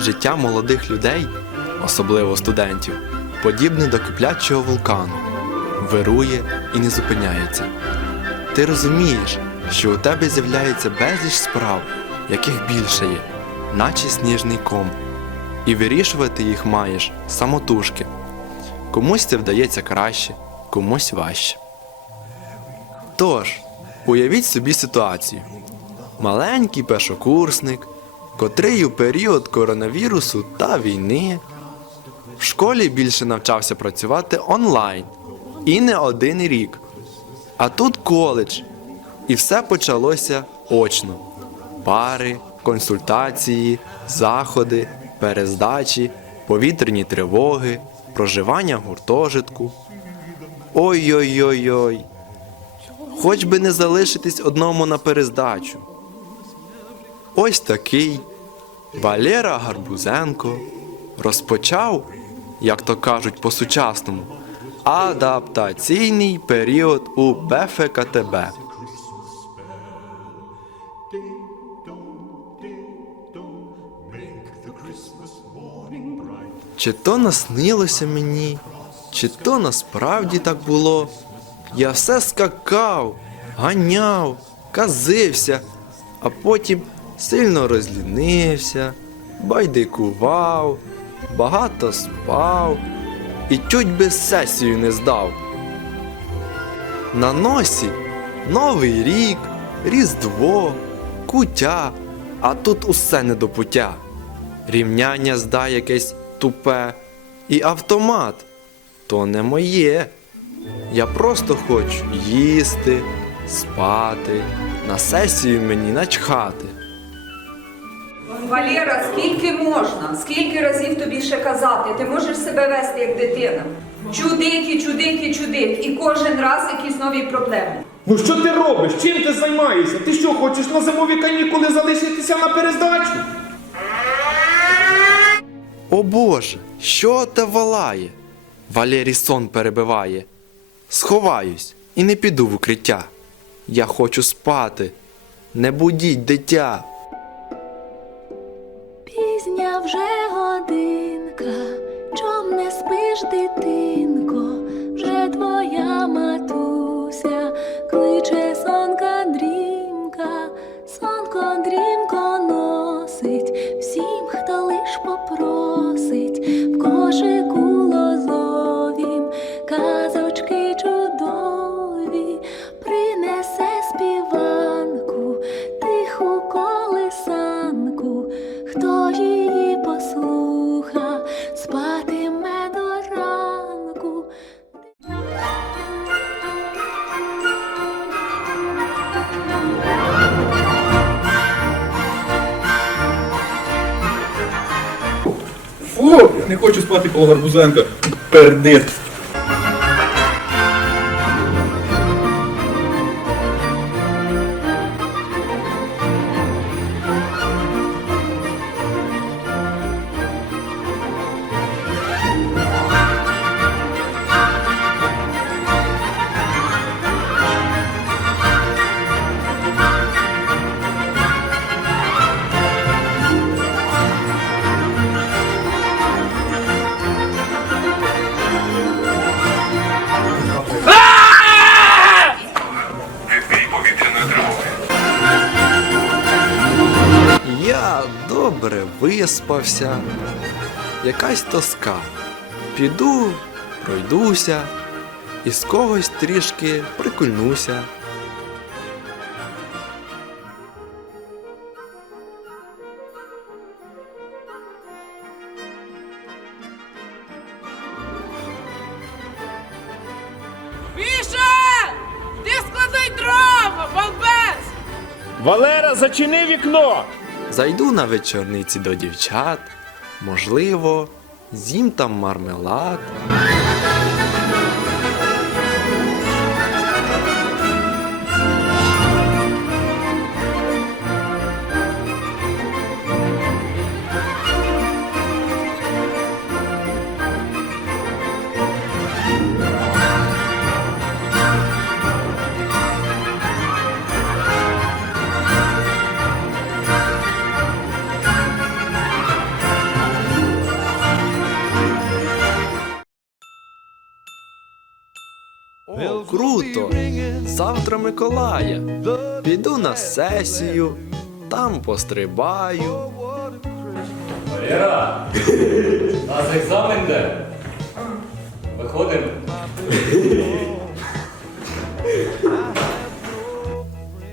Життя молодих людей, особливо студентів, подібне до киплячого вулкану, вирує і не зупиняється. Ти розумієш, що у тебе з'являється безліч справ, яких більше є, наче сніжний ком, і вирішувати їх маєш самотужки. Комусь це вдається краще, комусь важче. Тож, уявіть собі ситуацію. Маленький першокурсник, котрий у період коронавірусу та війни в школі більше навчався працювати онлайн і не один рік. А тут коледж, і все почалося очно: пари, консультації, заходи, перездачі, повітряні тривоги, проживання гуртожитку. Ой-ой-ой-ой. Хоч би не залишитись одному на перездачу. Ось такий Валера Гарбузенко розпочав, як то кажуть по-сучасному, адаптаційний період у БФКТБ. Чи то наснилося мені, чи то насправді так було. Я все скакав, ганяв, казився, а потім сильно розлінився, байдикував, багато спав і чуть би сесію не здав. На носі Новий рік, Різдво, куття, а тут усе не до пуття. Рівняння зда якесь тупе, і автомат то не моє. Я просто хочу їсти, спати, на сесію мені начхати. Валера, скільки можна? Скільки разів тобі ще казати? Ти можеш себе вести як дитина. Чудик і чудик і чудик. І кожен раз якісь нові проблеми. Ну що ти робиш? Чим ти займаєшся? Ти що, хочеш на зимові канікули залишитися на перездачу? О Боже, що те валає? Валерій сон перебиває. Сховаюсь і не піду в укриття. Я хочу спати. Не будіть дитя. Вже годинка, чом не спиш, дитинко, вже твоя матуся хочу спати коло Гарбузенка. Пердит. Я добре виспався. Якась тоска. Піду, пройдуся, і з когось трішки прикульнуся. Міша! Ти складай дрова, балбес! Валера, зачини вікно! Зайду на вечорниці до дівчат, можливо, з'їм там мармелад. Круто! Завтра Миколая. Піду на сесію, там пострибаю. Валера, нас екзамен де? Виходимо.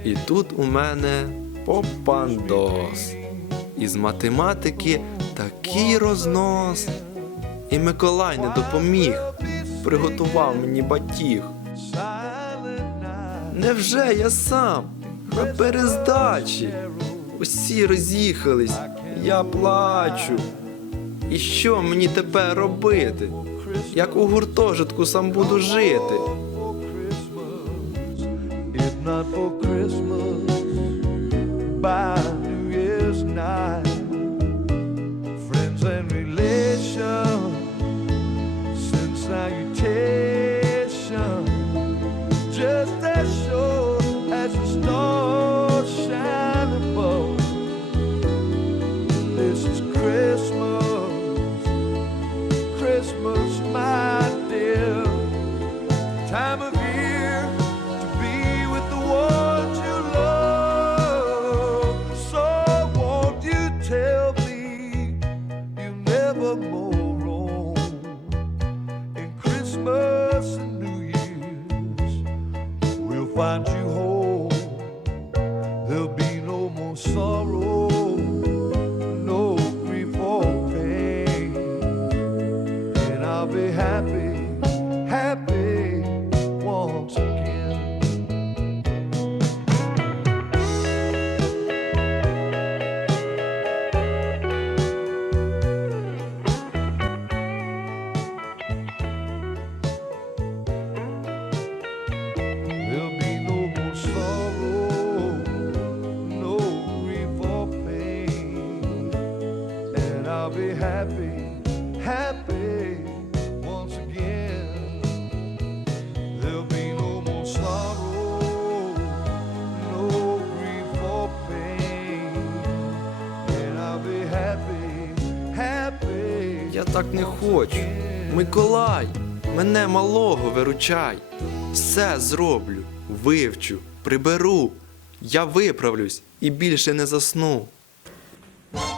І тут у мене попандос. Із математики такий рознос. І Миколай не допоміг, приготував мені батіг. Невже я сам на перездачі? Усі роз'їхались, я плачу. І що мені тепер робити? Як у гуртожитку сам буду жити? by New Year's night. Friends and relations, happy, happy once again. There'll be no more sorrow, no grief or pain, and I'll be happy, happy. Я так не хочу. Миколай, мене малого виручай. Все зроблю, вивчу, приберу. Я виправлюсь і більше не засну.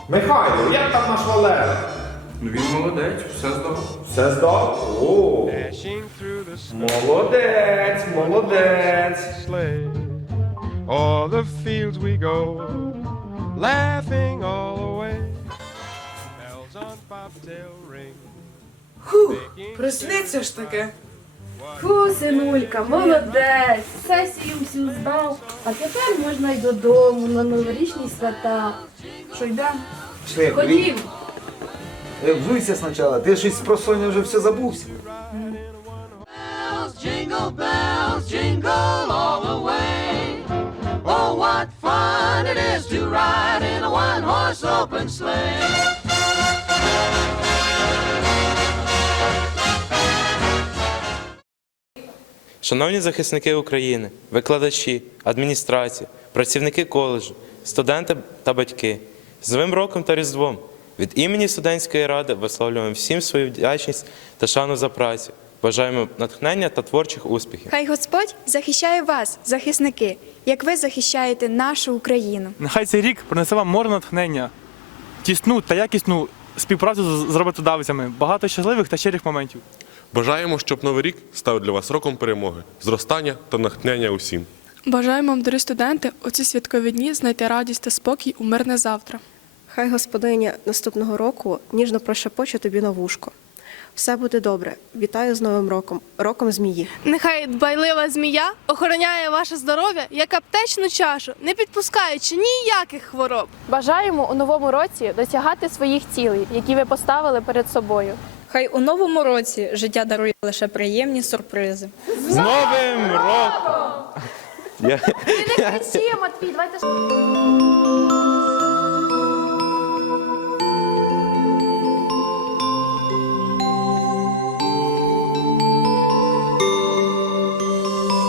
Михайло, як там наш Валера? Ну він молодець, все здав. Все здав? О, молодець, молодець. sleigh. O'er the fields we go, laughing all the way. Bells on bobtail ring. Присниться ж таке. Фу, синулька, молодець, сесію всю здав, а тепер можна й додому на новорічні свята. Що йдемо? Шли, Ходім. Взуйся спочатку, ти щось про Соню вже все забувся. Jingle bells, jingle all the way. Oh, what fun it is to ride in a one horse open sleigh. Шановні захисники України, викладачі, адміністрації, працівники коледжу, студенти та батьки, з Новим роком та Різдвом від імені студентської ради висловлюємо всім свою вдячність та шану за працю. Бажаємо натхнення та творчих успіхів. Хай Господь захищає вас, захисники, як ви захищаєте нашу Україну. Нехай цей рік принесе вам море натхнення, тісну та якісну співпрацю з роботодавцями, багато щасливих та щирих моментів. Бажаємо, щоб новий рік став для вас роком перемоги, зростання та натхнення усім. Бажаємо вам, дорогі студенти, у ці святкові дні знайти радість та спокій у мирне завтра. Хай господиня наступного року ніжно прошепоче тобі на вушко. Все буде добре. Вітаю з Новим роком, роком змії. Нехай дбайлива змія охороняє ваше здоров'я як аптечну чашу, не підпускаючи ніяких хвороб. Бажаємо у новому році досягати своїх цілей, які ви поставили перед собою. Хай у новому році життя дарує лише приємні сюрпризи. З Новим роком! Я... Матвій, давайте